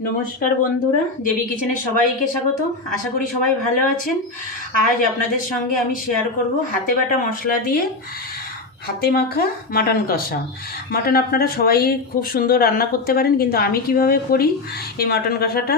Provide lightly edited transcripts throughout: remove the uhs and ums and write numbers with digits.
নমস্কার বন্ধুরা, জেবি কিচেনে সবাইকে স্বাগত। আশা করি সবাই ভালো আছেন। আজ আপনাদের সঙ্গে আমি শেয়ার করব হাতে বাটা মশলা দিয়ে হাতে মাখা মাটন কষা। মাটন আপনারা সবাই খুব সুন্দর রান্না করতে পারেন, কিন্তু আমি কিভাবে করি এই মাটন কষাটা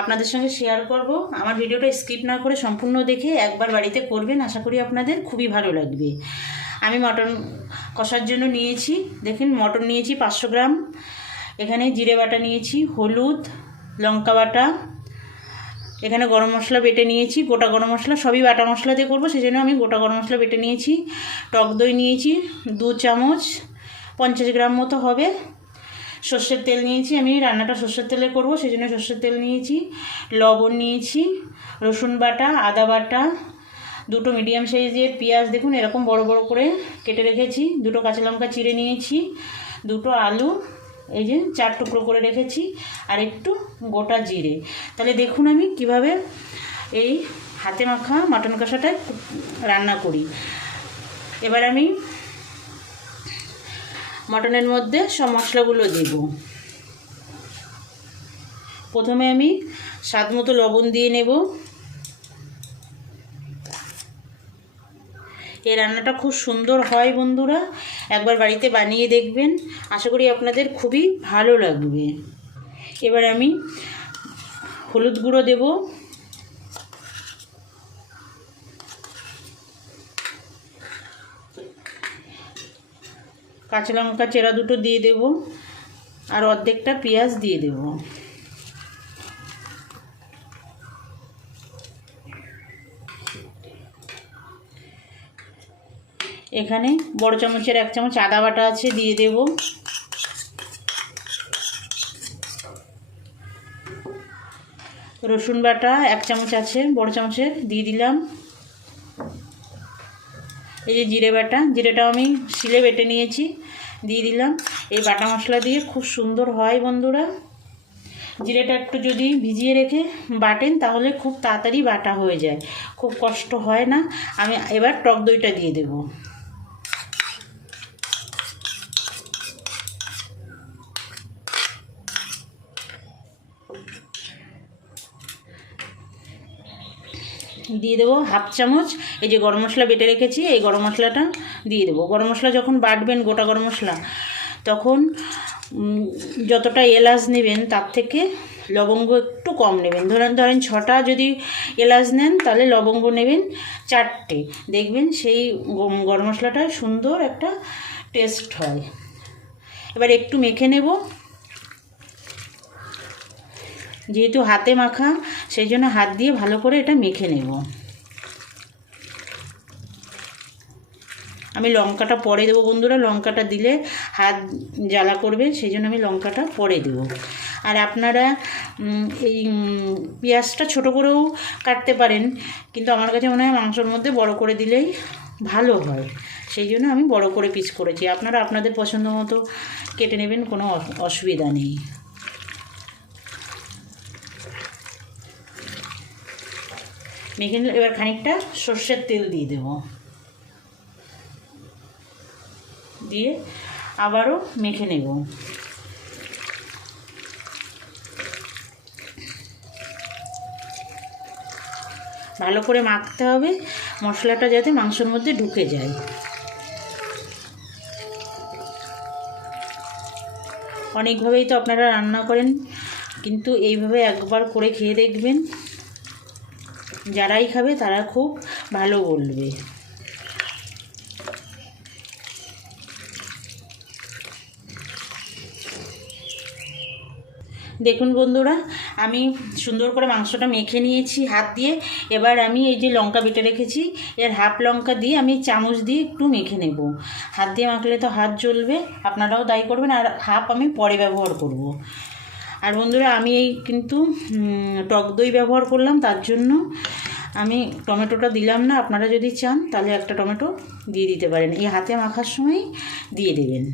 আপনাদের সঙ্গে শেয়ার করব। আমার ভিডিওটা স্কিপ না করে সম্পূর্ণ দেখে একবার বাড়িতে করবেন, আশা করি আপনাদের খুবই ভালো লাগবে। আমি মাটন কষার জন্য নিয়েছি, দেখুন মটন নিয়েছি 500 গ্রাম, এখানে জিরে বাটা নিয়েছি, হলুদ, লঙ্কা বাটা, এখানে গরম মশলা বেটে নিয়েছি, গোটা গরম মশলা, সবই বাটা মশলা দিয়ে করবো সেই জন্য আমি গোটা গরম মশলা বেটে নিয়েছি। টক দই নিয়েছি 2 চামচ, 50 গ্রাম মতো হবে। সর্ষের তেল নিয়েছি, আমি রান্নাটা সর্ষের তেলে করবো সেই জন্য সর্ষের তেল নিয়েছি। লবণ নিয়েছি, রসুন বাটা, আদা বাটা, 2টো মিডিয়াম সাইজের পেঁয়াজ দেখুন এরকম বড় বড় করে কেটে রেখেছি, 2টো কাঁচা লঙ্কা চিড়ে নিয়েছি, 2টো আলু এই যে 4 টুকরো করে রেখেছি, আর একটু গোটা জিরে। তাহলে দেখুন আমি কিভাবে এই হাতে মাখা মাটন কষাটা রান্না করি। এবার আমি মাটনের মধ্যে সব মশলাগুলো দেব। প্রথমে আমি স্বাদ মতো লবণ দিয়ে নেব। এই রান্নাটা খুব সুন্দর হয় বন্ধুরা, একবার বাড়িতে বানিয়ে দেখবেন, আশা করি আপনাদের খুবই ভালো লাগবে। এবার আমি হলুদ গুঁড়ো দেব, কাঁচা লঙ্কা চেরা 2টো দিয়ে দেব, আর অর্ধেকটা পেঁয়াজ দিয়ে দেব। এখানে বড় চামচের 1 চামচ আদা বাটা আছে, দিয়ে দেব। রসুন বাটা 1 চামচ আছে বড় চামচের, দিয়ে দিলাম। এই যে জিরে বাটা, জিরেটাও আমি শিলে বেটে নিয়েছি, দিয়ে দিলাম। এই বাটা মশলা দিয়ে খুব সুন্দর হয় বন্ধুরা। জিরেটা একটু যদি ভিজিয়ে রেখে বাটেন তাহলে খুব তাড়াতাড়ি বাটা হয়ে যায়, খুব কষ্ট হয় না। আমি এবার টক দইটা দিয়ে দেব। দিয়ে দেবো 1/2 চামচ এই যে গরম মশলা বেটে রেখেছি, এই গরম মশলাটা দিয়ে দেবো। গরম মশলা যখন বাটবেন গোটা গরম মশলা, তখন যতটা এলাচ নেবেন তার থেকে লবঙ্গ একটু কম নেবেন। ধরেন 6টা যদি এলাচ নেন তাহলে লবঙ্গ নেবেন 4টে, দেখবেন সেই গরম মশলাটা সুন্দর একটা টেস্ট হয়। এবার একটু মেখে নেব, যেহেতু হাতে মাখা সেই জন্য হাত দিয়ে ভালো করে এটা মেখে নেব। আমি লঙ্কাটা পরে দেবো বন্ধুরা, লঙ্কাটা দিলে হাত জ্বালা করবে সেই জন্য আমি লঙ্কাটা পরে দেবো। আর আপনারা এই পেঁয়াজটা ছোট করেও কাটতে পারেন, কিন্তু আমার কাছে মনে হয় মাংসর মধ্যে বড় করে দিলেই ভালো হয়, সেই জন্য আমি বড় করে পিস করেছি। আপনারা আপনাদের পছন্দ মতো কেটে নেবেন, কোনো অসুবিধা নেই। মেখে নিলে এবার খানিকটা সর্ষের তেল দিয়ে দেব, দিয়ে আবারও মেখে নেব। ভালো করে মাখতে হবে, মশলাটা যাতে মাংসের মধ্যে ঢুকে যায়। অনেকভাবেই তো আপনারা রান্না করেন, কিন্তু এইভাবে একবার করে খেয়ে দেখবেন, যারাই খাবে তারা খুব ভালো বলবে। দেখুন বন্ধুরা, আমি সুন্দর করে মাংসটা মেখে নিয়েছি হাত দিয়ে। এবার আমি এই যে লঙ্কা বেটে রেখেছি, এর 1/2 লঙ্কা দিয়ে আমি চামচ দিয়ে একটু মেখে নেব। হাত দিয়ে মাখলে তো হাত জ্বলবে, আপনারাও তাই করবেন। আর 1/2 আমি পরে ব্যবহার করব। আর বন্ধুরা, আমি এই কিন্তু টক দই ব্যবহার করলাম, তার জন্য আমি টমেটোটা দিলাম না। আপনারা যদি চান তাহলে একটা টমেটো দিয়ে দিতে পারেন, এই হাতে মাখার সময় দিয়ে দেবেন।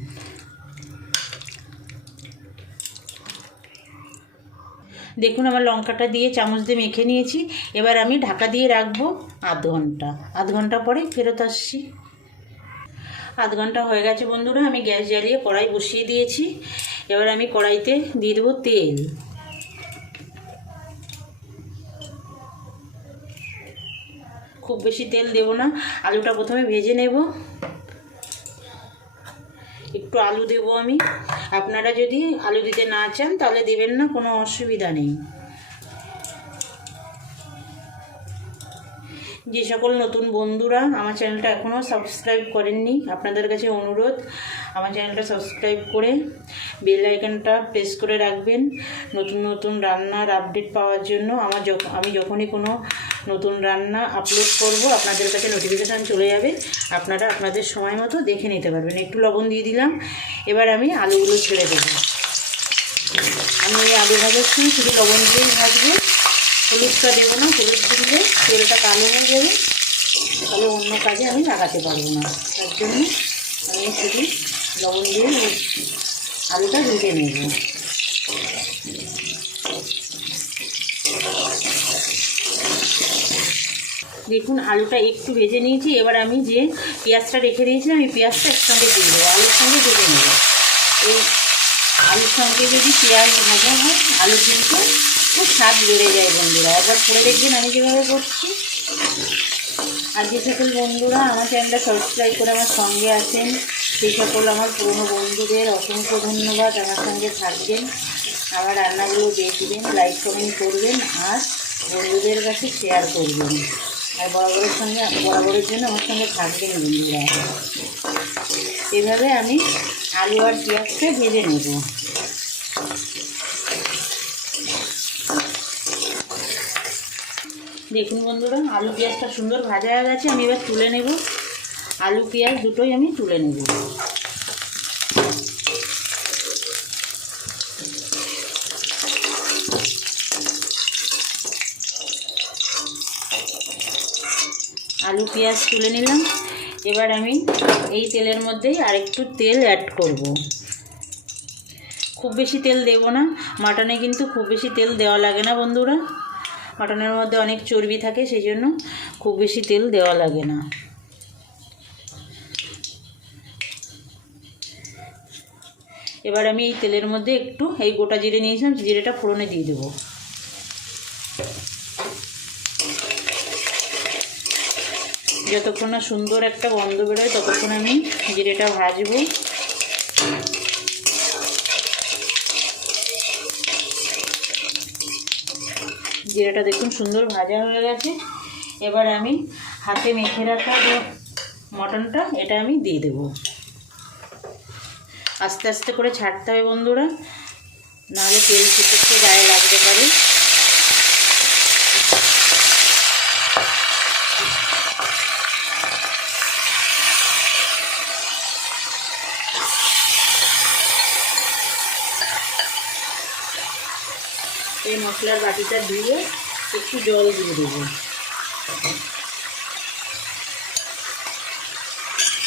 দেখুন আমার লঙ্কাটা দিয়ে চামচ দিয়ে মেখে নিয়েছি। এবার আমি ঢাকা দিয়ে রাখবো আধ ঘন্টা পরে ফেরত আসছি। আধ ঘন্টা হয়ে গেছে বন্ধুরা, আমি গ্যাস জ্বালিয়ে কড়াই বসিয়ে দিয়েছি। এবার আমি কড়াইতে দিয়ে দেবো তেল। খুব বেশি তেল দেব না। আলুটা প্রথমে ভেজে নেব, একটু আলু দেব আমি। আপনারা যদি আলু দিতে না চান তাহলে দেবেন না, কোনো অসুবিধা নেই। যে সকল নতুন বন্ধুরা আমার চ্যানেলটা এখনও সাবস্ক্রাইব করেননি, আপনাদের কাছে অনুরোধ আমার চ্যানেলটা সাবস্ক্রাইব করে বেল আইকনটা প্রেস করে রাখবেন নতুন নতুন রান্নার আপডেট পাওয়ার জন্য। আমি যখনই কোনো নতুন রান্না আপলোড করব আপনাদের কাছে নোটিফিকেশান চলে যাবে, আপনারা আপনাদের সময় মতো দেখে নিতে পারবেন। একটু লবণ দিয়ে দিলাম। এবার আমি আলুগুলো ছেড়ে দেবো। আমি এই আলু ভাজার সময় শুধু লবণ দিয়েই ভাজবো, হলুদটা দেবো না। হলুদ দিলে তেলটা কালো হয়ে যাবে, তাহলে অন্য কাজে আমি লাগাতে পারবো না। তার জন্য আমি শুধু লবণ দিয়ে আলুটা ভেজে নেব। দেখুন আলুটা একটু ভেজে নিয়েছি। এবার আমি যে পেঁয়াজটা রেখে দিয়েছিলাম এই পেঁয়াজটা একসঙ্গে দিয়ে দেবো, আলুর সঙ্গে ভেজে নেব। এই আলুর সঙ্গে যদি পেঁয়াজ ভাজা হয় আলু কিন্তু খুব স্বাদ বেড়ে যায় বন্ধুরা। একবার করে দেখবেন আমি যেভাবে করছি। আর যে সকল বন্ধুরা আমার চ্যানেলটা সাবস্ক্রাইব করে আমার সঙ্গে আছেন সেই সকল আমার পুরনো বন্ধুদের অসংখ্য ধন্যবাদ। আমার সঙ্গে থাকবেন, আমার রান্নাগুলো দেখবেন, লাইক কমেন্ট করবেন আর বন্ধুদের কাছে শেয়ার করবেন। আর বরাবরের জন্য আমার সঙ্গে থাকবেন বন্ধুরা। এভাবে আমি আলু আর পেঁয়াজটা ভেজে নেব। দেখুন বন্ধুরা আলু পেঁয়াজটা সুন্দর ভাজা হয়ে গেছে। আমি এবার তুলে নেব। আলু পেঁয়াজ দুটোই আমি তুলে নেব। আলু পেঁয়াজ তুলে নিলাম। এবার আমি এই তেলের মধ্যেই আরেকটু তেল অ্যাড করব। খুব বেশি তেল দেব না, মাটনে কিন্তু খুব বেশি তেল দেওয়া লাগে না বন্ধুরা। মাটনের মধ্যে অনেক চর্বি থাকে, সেই জন্য খুব বেশি তেল দেওয়া লাগে না। এবার আমি এই তেলের মধ্যে একটু এই গোটা জিরে নিয়েছিলাম, জিরেটা ফোড়নে দিয়ে দেবো। যতক্ষণ না সুন্দর একটা গন্ধ বেরোয় ততক্ষণ আমি জিরেটা ভাজবো। জিরাটা দেখুন সুন্দর ভাজা হয়ে গেছে। এবার আমি হাতে মেখে রাখা যে মটনটা এটা আমি দিয়ে দেব। আস্তে আস্তে করে ছাড়তে হবে বন্ধুরা, নাহলে তেল ছিটকে গায়ে লাগতে পারে। এই মশলার বাটিটা দিয়ে একটু জল দিয়ে দেবো,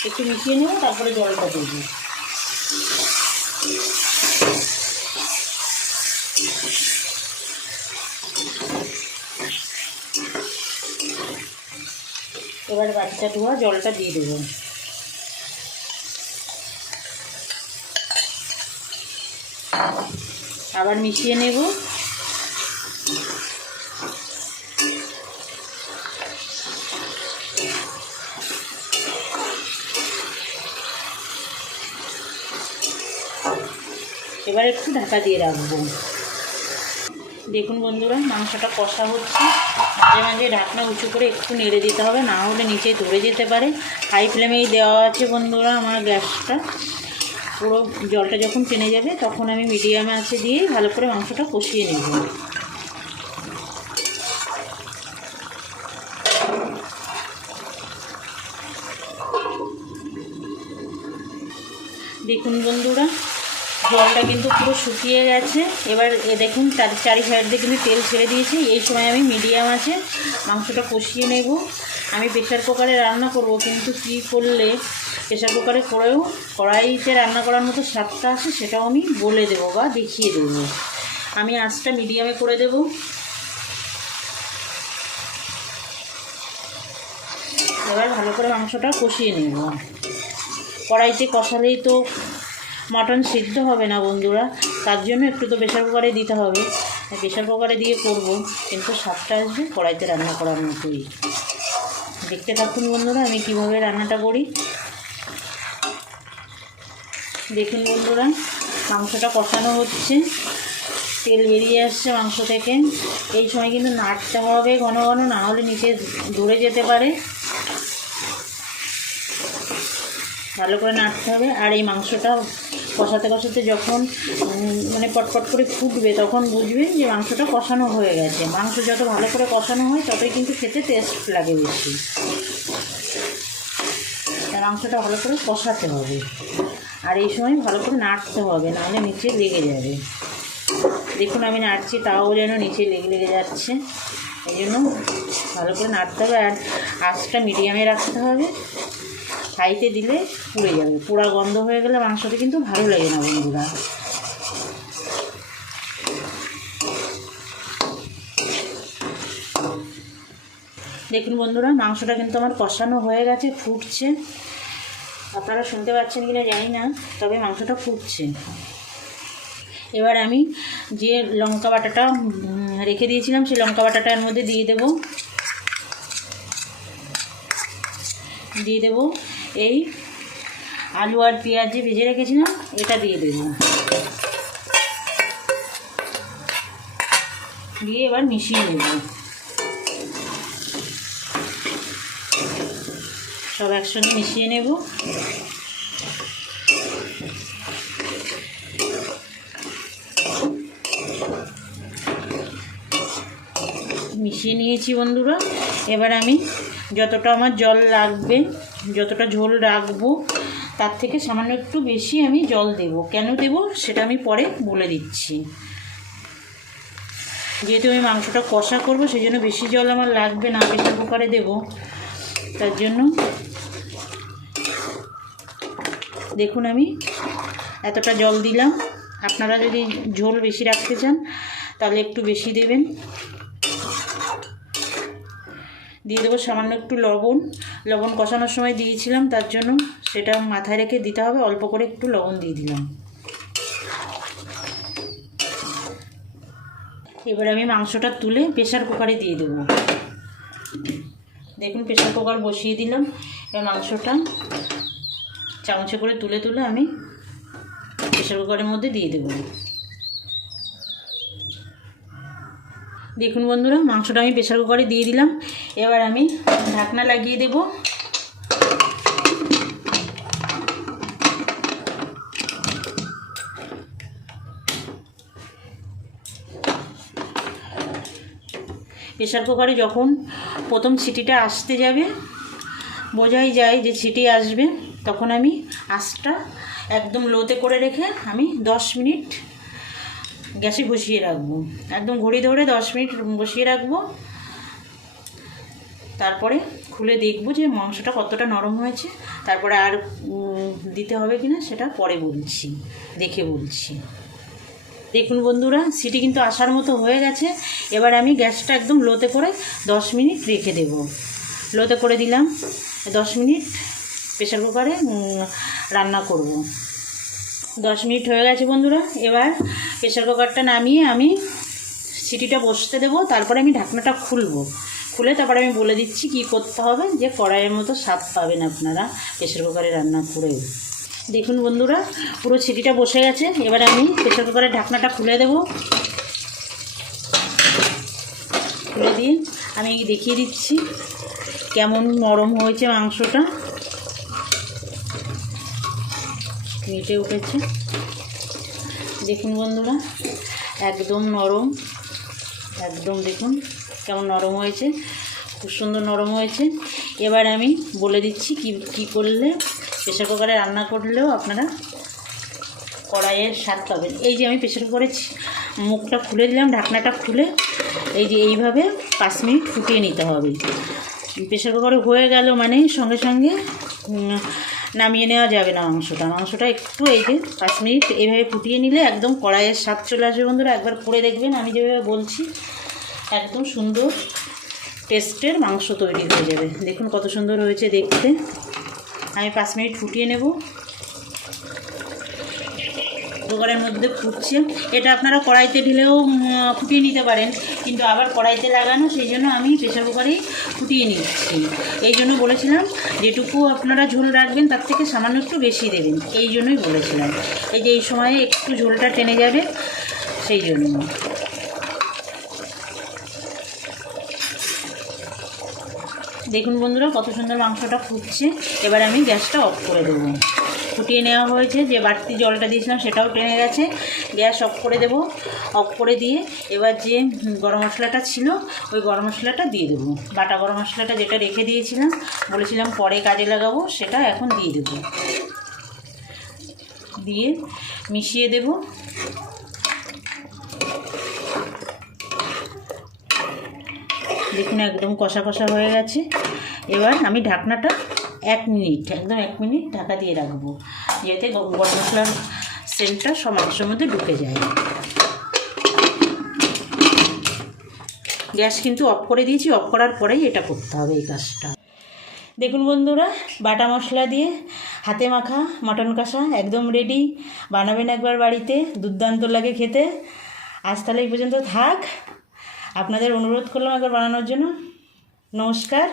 একটু মিশিয়ে নেব, তারপরে জলটা দেবো। এবার বাটিটা ধোয়া জলটা দিয়ে দেবো। আবার মিশিয়ে নেব। এবার একটু ঢাকা দিয়ে রাখবো। দেখুন বন্ধুরা মাংসটা কষা হচ্ছে, মাঝে মাঝে ঢাকনা উঁচু করে একটু নেড়ে দিতে হবে, না হলে নিচে ধরে যেতে পারে। হাই ফ্লেমেই দেওয়া আছে বন্ধুরা আমার গ্যাসটা। পুরো জলটা যখন টেনে যাবে তখন আমি মিডিয়ামে আঁচে দিয়ে ভালো করে মাংসটা কষিয়ে নেব। দেখুন বন্ধুরা জলটা কিন্তু পুরো শুকিয়ে গেছে। এবার দেখুন চারি সাইড দিয়ে কিন্তু তেল ছেড়ে দিয়েছি। এই সময় আমি মিডিয়াম আছে মাংসটা কষিয়ে নেব। আমি প্রেশার কুকারে রান্না করব, কিন্তু কী করলে প্রেশার কুকারে করেও কড়াইতে রান্না করার মতো স্বাদটা আসে সেটাও আমি বলে দেবো বা দেখিয়ে দেবো। আমি আঁচটা মিডিয়ামে করে দেব। এবার ভালো করে মাংসটা কষিয়ে নেব। কড়াইতে কষালেই তো মটন সিদ্ধ হবে না বন্ধুরা, তার জন্য একটু তো প্রেশার কুকারে দিতে হবে। প্রেশার কুকারে দিয়ে করব, কিন্তু স্বাদটা আসবে কড়াইতে রান্না করার মতোই। দেখতে থাকুন বন্ধুরা আমি কিভাবে রান্নাটা করি। দেখুন বন্ধুরা, মাংসটা কষানো হচ্ছে, তেল বেরিয়ে আসছে মাংস থেকে। এই সময় কিন্তু নাড়তে হবে ঘন ঘন, না হলে নিচে ধরে যেতে পারে। ভালো করে নাড়তে হবে। আর এই মাংসটা কষাতে কষাতে যখন মানে পটপট করে ফুটবে তখন বুঝবেন যে মাংসটা কষানো হয়ে গেছে। মাংস যত ভালো করে কষানো হয় ততই কিন্তু খেতে টেস্ট লাগে বেশি। মাংসটা ভালো করে কষাতে হবে, আর এই সময় ভালো করে নাড়তে হবে, নাহলে নিচে লেগে যাবে। দেখুন আমি নাড়ছি, তাও যেন নিচে লেগে যাচ্ছে। এই জন্য ভালো করে নাড়তে হবে। আর আঁচটা মিডিয়ামে রাখতে হবে, হাইতে দিলে পুড়ে যাবে। পোড়া গন্ধ হয়ে গেলে মাংসটা কিন্তু ভালো লাগে না বন্ধুরা। দেখুন বন্ধুরা, মাংসটা কিন্তু আমার কষানো হয়ে গেছে, ফুটছে। আপনারা শুনতে পাচ্ছেন কিনা জানি না, তবে মাংসটা ফুটছে। এবার আমি যে লঙ্কা বাটাটা রেখে দিয়েছিলাম সেই লঙ্কা বাটাটা এর মধ্যে দিয়ে দেব এই আলু আর পেঁয়াজ যে ভেজে রেখেছিলাম এটা দিয়ে দেব। দিয়ে এবার মিশিয়ে নেব, সব একসঙ্গে মিশিয়ে নেব। মিশিয়ে নিয়েছি বন্ধুরা। এবার আমি যতটা আমার জল লাগবে, যতটা ঝোল রাখবো তার থেকে সামান্য একটু বেশি আমি জল দেব। কেন দেব সেটা আমি পরে বলে দিচ্ছি। যেহেতু আমি মাংসটা কষা করব সেই জন্য বেশি জল আমার লাগবে না, প্রেসার কুকারে দেব। তার জন্য দেখুন আমি এতটা জল দিলাম। আপনারা যদি ঝোল বেশি রাখতে চান তাহলে একটু বেশি দেবেন। দিয়ে দেবো সামান্য একটু লবণ কষানোর সময় দিয়েছিলাম, তার জন্য সেটা মাথায় রেখে দিতে হবে। অল্প করে একটু লবণ দিয়ে দিলাম। এবার আমি মাংসটা তুলে প্রেসার কুকারে দিয়ে দেবো। দেখুন প্রেসার কুকার বসিয়ে দিলাম। এবার মাংসটা চামচে করে তুলে আমি প্রেসার কুকারের মধ্যে দিয়ে দেবো। দেখুন বন্ধুরা, মাংসটা আমি প্রেসার কুকারে দিয়ে দিলাম। এবার আমি ঢাকনা লাগিয়ে দেব। প্রেসার কুকারে যখন প্রথম সিটিটা আসতে যাবে, বোঝাই যায় যে সিটি আসবে, তখন আমি আঁচটা একদম লোতে করে রেখে আমি 10 মিনিট গ্যাসে বসিয়ে রাখবো। একদম ঘড়ি ধরে 10 মিনিট বসিয়ে রাখবো। তারপরে খুলে দেখবো যে মাংসটা কতটা নরম হয়েছে। তারপরে আর দিতে হবে কিনা সেটা পরে বলছি, দেখে বলছি। দেখুন বন্ধুরা, সিটি কিন্তু আসার মতো হয়ে গেছে। এবার আমি গ্যাসটা একদম লোতে করে 10 মিনিট রেখে দেব। লোতে করে দিলাম, 10 মিনিট প্রেসার কুকারে রান্না করব। 10 মিনিট হয়ে গেছে বন্ধুরা। এবার প্রেসার কুকারটা নামিয়ে আমি সিটিটা বসতে দেবো। তারপরে আমি ঢাকনাটা খুলে তারপরে আমি বলে দিচ্ছি কি করতে হবে, যে কড়াইয়ের মতো স্বাদ পাবেন আপনারা প্রেসার কুকারে রান্না করেও। দেখুন বন্ধুরা, পুরো সিটিটা বসে গেছে। এবার আমি প্রেসার কুকারের ঢাকনাটা খুলে দেব। খুলে দিয়ে আমি দেখিয়ে দিচ্ছি কেমন নরম হয়েছে মাংসটা। মিটে উঠেছে। দেখুন বন্ধুরা, একদম নরম, একদম দেখুন কেমন নরম হয়েছে, খুব সুন্দর নরম হয়েছে। এবার আমি বলে দিচ্ছি কি করলে প্রেসার কুকারে রান্না করলেও আপনারা কড়াইয়ের স্বাদ পাবেন। এই যে আমি প্রেসার কুকারে মুখটা খুলে দিলাম, ঢাকনাটা খুলে এই যে এইভাবে 5 মিনিট ফুটিয়ে নিতে হবে। প্রেসার কুকারে হয়ে গেল মানে সঙ্গে সঙ্গে নামিয়ে নেওয়া যাবে না মাংসটা একটু এই যে 5 মিনিট এইভাবে ফুটিয়ে নিলে একদম কড়াইয়ের স্বাদ চলে আসবে বন্ধুরা। একবার করে দেখবেন, আমি যেভাবে বলছি একদম সুন্দর টেস্টের মাংস তৈরি হয়ে যাবে। দেখুন কত সুন্দর হয়েছে দেখতে। আমি 5 মিনিট ফুটিয়ে নেব। কুকারের মধ্যে ফুটছে। এটা আপনারা কড়াইতে ঢেলেও ফুটিয়ে নিতে পারেন, কিন্তু আবার কড়াইতে লাগানো, সেই জন্য আমি প্রেসার কুকারেই ফুটিয়ে নিচ্ছি। এই জন্য বলেছিলাম যেটুকু আপনারা ঝোল রাখবেন তার থেকে সামান্য একটু বেশি দেবেন, এই জন্যই বলেছিলাম। এই যে এই সময়ে একটু ঝোলটা টেনে যাবে, সেই জন্য। দেখুন বন্ধুরা কত সুন্দর মাংসটা ফুটছে। এবার আমি গ্যাসটা অফ করে দেবো। ফুটিয়ে নেওয়া হয়েছে, যে বাড়তি জলটা দিয়েছিলাম সেটাও টেনে গেছে। গ্যাস অফ করে দেব। অফ করে দিয়ে এবার যে গরম মশলাটা ছিল ওই গরম মশলাটা দিয়ে দেবো। বাটা গরম মশলাটা যেটা রেখে দিয়েছিলাম, বলেছিলাম পরে কাজে লাগাবো, সেটা এখন দিয়ে দেবো। দিয়ে মিশিয়ে দেব। দেখুন একদম কষা কষা হয়ে গেছে। এবার আমি ঢাকনাটা 1 মিনিট, একদম 1 মিনিট ঢাকা দিয়ে রাখবো, যাতে গরম মশলার সেন্টটা সব মাংসের মধ্যে ঢুকে যায়। গ্যাস কিন্তু অফ করে দিয়েছি, অফ করার পরেই এটা করতে হবে এই কাজটা। দেখুন বন্ধুরা বাটা মশলা দিয়ে হাতে মাখা মাটন কষা একদম রেডি। বানাবেন একবার বাড়িতে, দুর্দান্ত লাগে খেতে। আজ তাহলে এই পর্যন্ত থাক, আপনাদের অনুরোধ করলাম একবার বানানোর জন্য। নমস্কার।